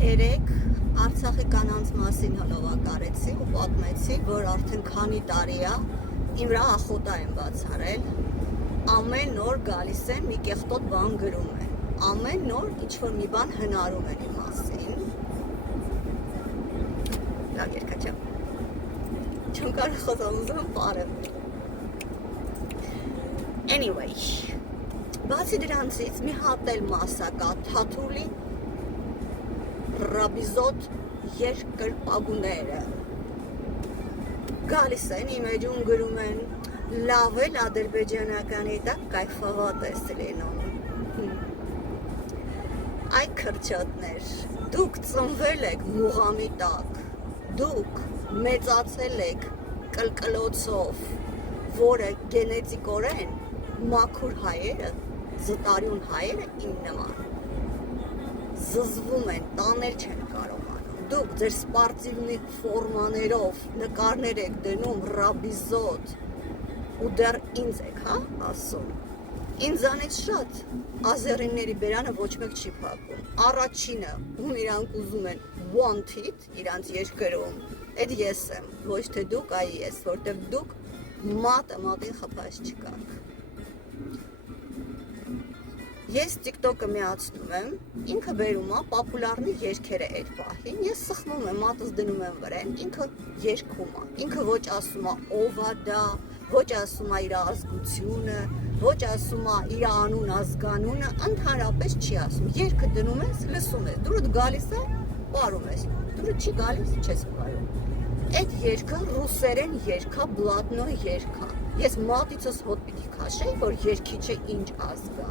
Երեք Արցախի կանանց մասին հոլովակարեցի ու պատմեցի, որ արդեն քանի տարի է իմ վրա ախոտա են բացարել, ամեն օր գալիս են մի կեղտոտ բան գրում են, ամեն օր ինչ-որ մի բան հնարում են իմ մասին, լավ երկա չեմ, չեմ կարող խոսալ ուզում պարեմ, anyway, բացի դրանցից մի հատ էլ մասա կա թաթուլի ռաբիզոտ երկրպագուները գալիս են իմ էջում գրում են լավ էլ ադրբեջանականի տակ կայֆավատ ես լինում այ քրչոտներ դուք ծնվել եք մուղամի տակ դուք մեծացել եք կլկլոցով որը գենետիկորեն մաքուր հայերը զտարյուն հայերը իմ նման զզվում են, տանել չեն կարողանում, դուք ձեր սպարտիվնի ֆորմաներով նկարներ եք դնում ռաբիզոտ ու դեռ ինձ եք, հա, ասում, ինձանից շատ ազերինների բերանը ոչ մեկ չի փակում, առաջինը, ում իրանք ուզում են wanted, իրանց երկրում, էդ ես եմ, ոչ թե դուք, այ ես, որտև դուք մատին խփած չկաք Ես TikTok-ը միացնում եմ, ինքը բերում է պոպուլարնի երգերը այդ պահին, ես սխմում եմ, մատս դնում եմ վրան, ինքը երգում է, ինքը ոչ ասում է ով է դա, ոչ ասում է իր ազգությունը, ոչ ասում է իր անուն ազգանունը, ընդհանրապես չի ասում, երգը դնում ես, լսում ես, դուրդ գալիս է, պարում ես, դուրդ չի գալիս, չես պարում, այդ երգը ռուսերեն երգա, բլատնո երգա, ես մատիցս հոտ պիտի քաշեի, որ երգիչը ինչ ազգ է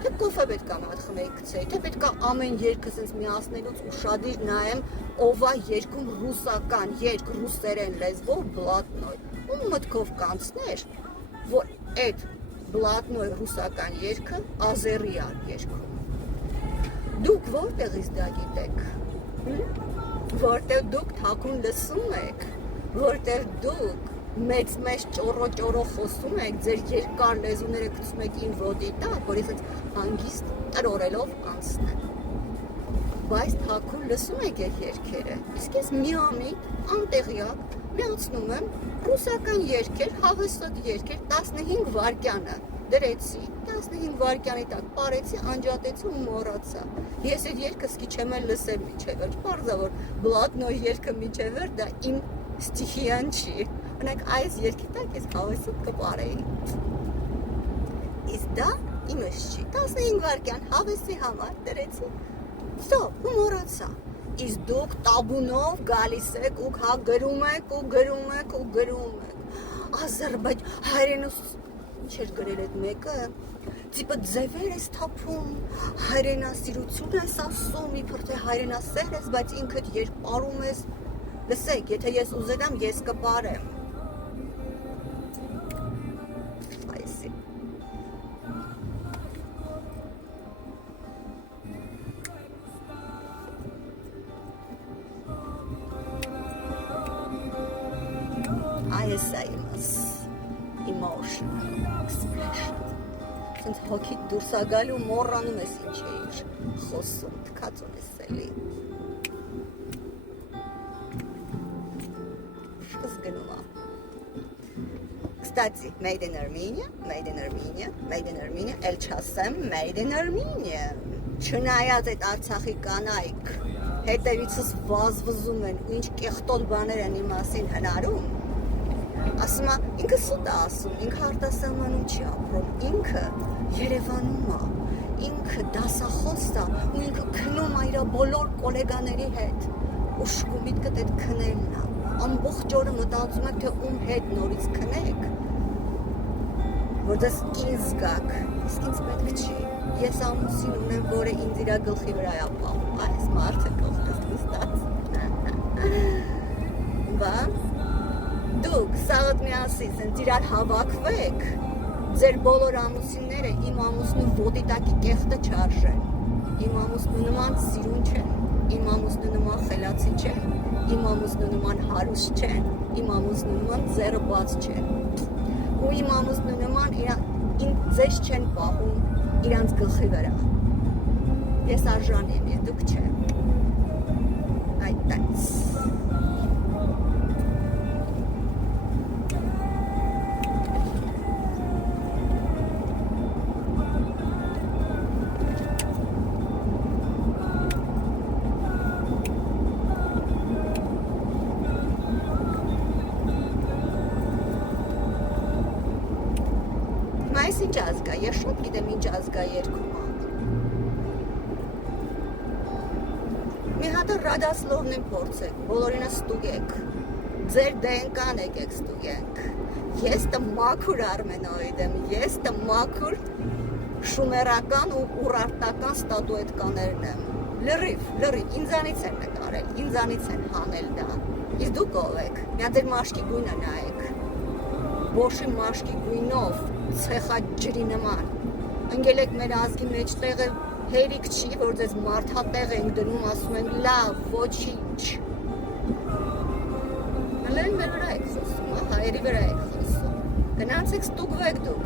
Թե կոֆե պետք է մատ խմեի գցեի, թե պետք է ամեն երկը սենց միացնելուց ուշադիր նայեմ ով է երկում ռուսական երկ, ռուսերեն լեզվով բլատնոյ, ու մտքով կանցներ, որ այդ բլատնոյ ռուսական երկը ազերի է երկում։ Դուք որտեղից դա գիտեք, որտեղ դուք թաքուն լսում եք, որտեղ դուք մեծ ճորո խոսում եք, ձեր երկար լեզուները գցում եք իմ ոտի տակ, որ ես հանգիստ տրորելով անցնեմ։ Բայց թաքուն լսում եք այդ երգերը, իսկ ես միամիտ, անտեղյակ, միացնում եմ ռուսական երգեր, հավեսոտ երգեր, 15 վայրկյանը դրեցի, 15 վայրկյանի տակ պարեցի, անջատեցի ու մոռացա։ Ես այդ երգը սկի չեմ էլ լսել միջև վերջ, պարզա որ բլատնոյ երգը միջև վերջ, դա իմ ստիխիան չի։ Ունեք այս երկի տակ ես հավեսոտ կպարեի Իսկ դա իմս չի 15 վայրկյան հավեսի համար դրեցի Սո, ու մոռացա Իսկ դուք տաբունով գալիս եք ու հա գրում եք ու գրում եք ու գրում եք Ադրբեջ հայրենուս չէր գրել այդ մեկը Տիպը ձևեր ես թափում հայրենասիրություն ես ասում իբր թե հայրենասեր ես բայց ինքդ երբ պարում ես Լսեք, եթե ես ուզենամ, ես կպարեմ Այսի Այս է իմս Emotional expression Սենց հոգիտ դուրս է գալու մոռանում ես ինչ էիր խոսում, թքածուն ես էլի Кстати, made in Armenia, էլ չասեմ, made in Armenia Չնայած այդ Արցախի կանայք հետևիցս վազվզում են ու ինչ կեղտոտ բաներ են իմ մասին հնարում Ասում է, ինքը սուտ է ասում, ինքը արտասահմանում չի ապրում, ինքը Երևանում է, ինքը դասախոս է ու ինքը քնում է իր բոլոր կոլեգաների հետ ու շկումիտկդ այդ քնելն է Ամբողջ օրը մտածում եք, թե ում հետ նորից քնեք, որ դες ինձ զգաք, իսկ ինձ պետք չի, ես ամուսին ունեմ, որը ինձ իրա գլխի վրա է պահում, այս մարդը գլխս նստած, բա, դուք սաղըտ միասին սենց իրար հավաքվեք, ձեր բոլոր ամուսինները իմ ամուսնու ոտի տակի կեղտը չարժեն, իմ ամուսնու նման սիրուն չեն, իմ ամուսնու նման խելացի չեն, Իմ ամուսնու նման հարուստ չեն, իմ ամուսնու նման ձեռը բաց չեն ու իմ ամուսնու նման ձեզ չեն պահում իրանց գլխի վրա Ես արժանի եմ, ես դուք չեմ ես շատ գիտեմ ինչ ազգաերգում է։ Մի հատ ռադասլովնին փորձեք, բոլորինը ստուգեք, ձեր դենկան եկեք ստուգենք։ Ես տը մաքուր արմենոիդ եմ, ես տը մաքուր շումերական ու ուրարտական ստատուետկաներն եմ։ Լրիվ, ինձանից են նկարել, ինձանից են հանել դա։ Իսկ դուք ով եք, միա ձեր մաշկի գույնը նայեք, բոշի մաշկի գույնով, ցեխա ջրի նման, ընգել եք մեր ազգի մեջ տեղը հերիք չի, որ ձեզ մարդատեղ ենք դնում, ասում են լավ, ոչինչ։ Հլեն մեր վրա եք խոսում, հայերի վրա եք խոսում, գնացեք ստուգվեք դուք,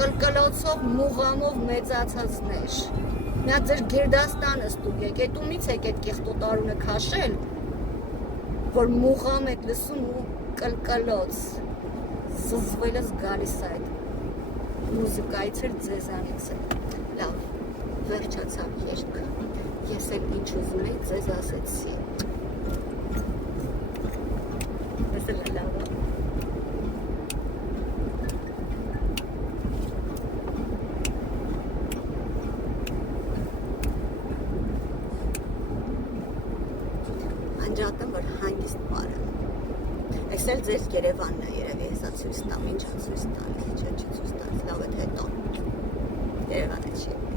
կլկլոցով, մուղամով մեծացածներ, միա ձեր գերդաստանը ստուգեք, էտ ումից եք էտ կեղտոտարունը քաշել, որ մուղամ եք լսում ու կլկլոց, զզվելս գալիս այդ մուզիկայից էլ ձեզանից է, լավ, վերջացավ երգը, ես էլ ինչ ուզում էի ձեզ ասեցի, ես էլ լավ է, անջատեմ, որ հանգիստ պարեմ, ես էլ ձեր Երևանն է երևի հեսա ցույց տամ, ինչա ցույց տալիս, չէ ցույց տալիս, լավ է հետո, Երևանը չի